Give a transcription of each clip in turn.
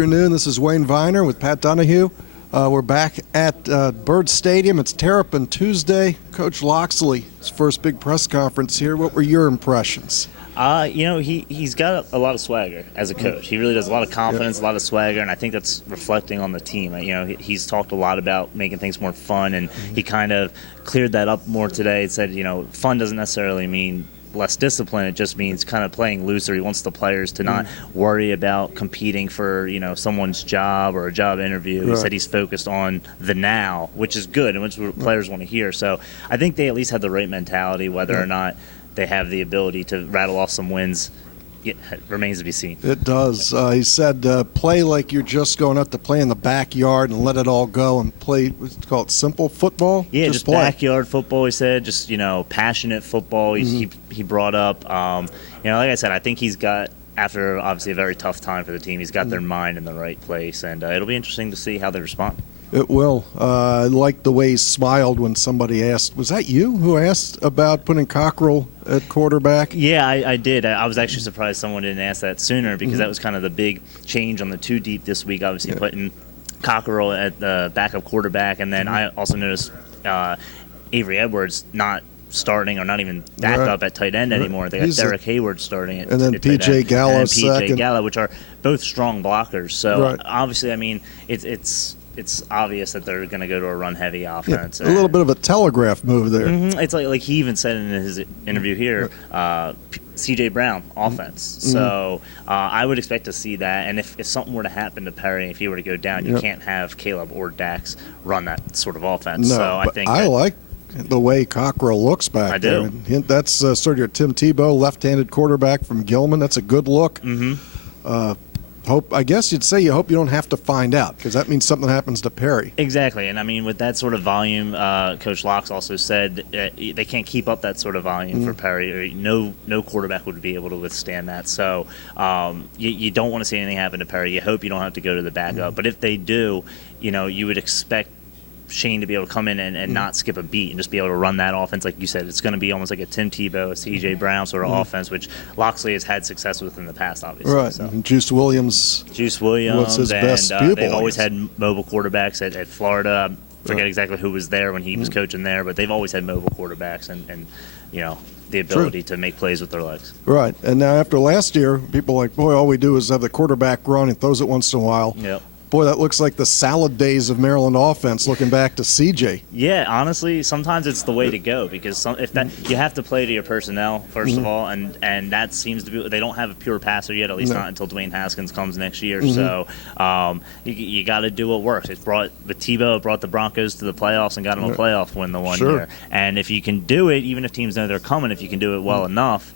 afternoon. This is Wayne Viener with Pat Donohue. We're back at Byrd Stadium. It's Terrapin Tuesday. Coach Locksley, his first big press conference here. What were your impressions? He's got a lot of swagger as a coach. He really does a lot of confidence, a lot of swagger, and I think that's reflecting on the team. He's talked a lot about making things more fun, and he kind of cleared that up more today. It said, fun doesn't necessarily mean less discipline. It just means kind of playing looser. He wants the players to not worry about competing for someone's job or a job interview. He said he's focused on the now, which is good and which players want to hear. So I think they at least have the right mentality. Whether or not they have the ability to rattle off some wins, it remains to be seen. It does. He said play like you're just going out to play in the backyard and let it all go and play, what's it called, simple football? Yeah, just backyard football, he said. Just, passionate football he brought up. Like I said, I think he's got, after obviously a very tough time for the team, he's got their mind in the right place, and it'll be interesting to see how they respond. It will. I liked the way he smiled when somebody asked, was that you who asked about putting Cockrell at quarterback? Yeah, I did. I was actually surprised someone didn't ask that sooner, because that was kind of the big change on the two deep this week, obviously putting Cockrell at the backup quarterback. And then I also noticed Avery Edwards not starting or not even back up at tight end anymore. They got Derek Hayward starting it. And then P.J. Gallo second. P.J. Gallo, which are both strong blockers. So obviously, it's obvious that they're going to go to a run-heavy offense. A little bit of a telegraph move there. It's like he even said in his interview here, C.J. Brown offense. So I would expect to see that. And if something were to happen to Perry, if he were to go down, you can't have Caleb or Dax run that sort of offense. No, so I like the way Cockrell looks back there. I do. That's sort of your Tim Tebow, left-handed quarterback from Gilman. That's a good look. I guess you'd say you hope you don't have to find out, because that means something happens to Perry. Exactly, and with that sort of volume, Coach Locks also said they can't keep up that sort of volume for Perry. No quarterback would be able to withstand that. So you don't want to see anything happen to Perry. You hope you don't have to go to the backup. But if they do, you would expect Shane to be able to come in and not skip a beat and just be able to run that offense. Like you said, it's going to be almost like a Tim Tebow, a C.J. Brown sort of offense, which Locksley has had success with in the past, obviously. Right. So. And Juice Williams was his best pupil. They've always had mobile quarterbacks at Florida. I forget exactly who was there when he was coaching there, but they've always had mobile quarterbacks and the ability to make plays with their legs. Right. And now after last year, people are like, boy, all we do is have the quarterback run and throws it once in a while. Yep. Boy, that looks like the salad days of Maryland offense, looking back to CJ. Yeah, honestly, sometimes it's the way to go, because you have to play to your personnel, first of all, and that seems to be – they don't have a pure passer yet, at least not until Dwayne Haskins comes next year. So you got to do what works. With Tebow, it brought the Broncos to the playoffs and got them a playoff win the one year. And if you can do it, even if teams know they're coming, if you can do it well enough,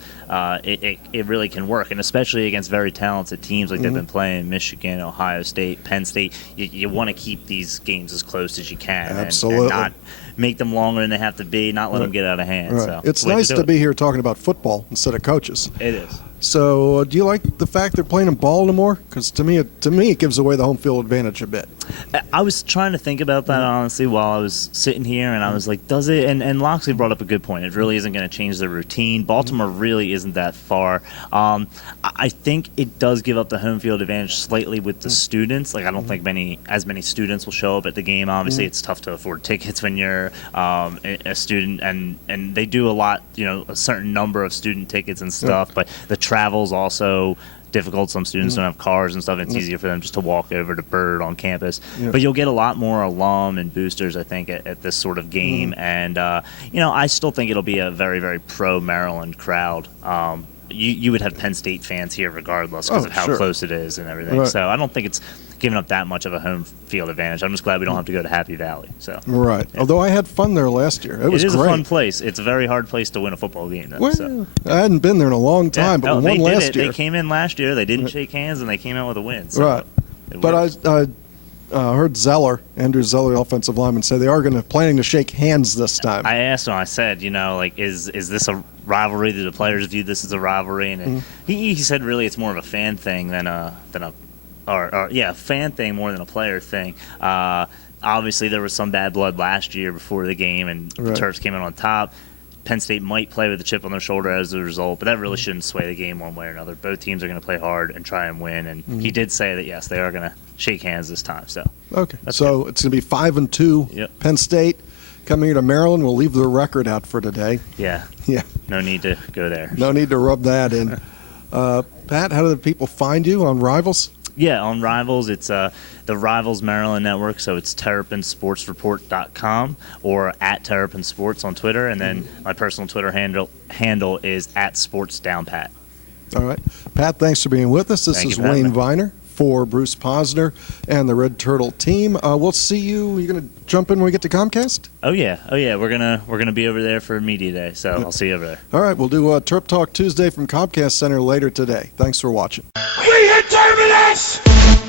it really can work, and especially against very talented teams like they've been playing, Michigan, Ohio State, Penn State. You want to keep these games as close as you can, and not make them longer than they have to be, not let them get out of hand. So it's nice to be here talking about football instead of coaches. It is. So do you like the fact they're playing in Baltimore? Because to me it gives away the home field advantage a bit. I was trying to think about that, honestly, while I was sitting here, and I was like, does it? And Locksley brought up a good point. It really isn't going to change the routine. Baltimore really isn't that far. I think it does give up the home field advantage slightly with the students. Like, I don't think as many students will show up at the game. Obviously, it's tough to afford tickets when you're a student, and they do a lot, a certain number of student tickets and stuff, but the travel's also difficult. Some students don't have cars and stuff. It's easier for them just to walk over to Byrd on campus. But you'll get a lot more alum and boosters, I think, at this sort of game. And, I still think it'll be a very, very pro-Maryland crowd. You would have Penn State fans here regardless because of how close it is and everything. So I don't think it's giving up that much of a home field advantage. I'm just glad we don't have to go to Happy Valley. So Although I had fun there last year. It was great. A fun place. It's a very hard place to win a football game, though. Well, I hadn't been there in a long time, but we won last year. They came in last year. They didn't shake hands, and they came out with a win. So But I heard Andrew Zeller, the offensive lineman, say they are planning to shake hands this time. I asked him. I said, is this a rivalry? Do the players view this as a rivalry? And he said, really, it's more of a fan thing than a fan thing more than a player thing. Obviously, there was some bad blood last year before the game, and the Terps came in on top. Penn State might play with a chip on their shoulder as a result, but that really shouldn't sway the game one way or another. Both teams are going to play hard and try and win, and he did say that, yes, they are going to shake hands this time. So Okay, so it's going to be 5-2. Yep. Penn State coming here to Maryland. We'll leave the record out for today. Yeah, Yeah, no need to go there. no need to rub that in. Pat, how do the people find you on Rivals? Yeah, on Rivals, it's the Rivals Maryland Network, so it's terpandsportsreport.com or at terpandsports on Twitter, and then my personal Twitter handle is at sportsdownpat. All right. Pat, thanks for being with us. This Thank is you for having Wayne me. Viener for Bruce Posner and the Red Turtle team. We'll see you. You're going to jump in when we get to Comcast? Oh yeah, we're gonna be over there for Media Day, so I'll see you over there. All right, we'll do TerpTalk Tuesday from Comcast Center later today. Thanks for watching. We hit terminus!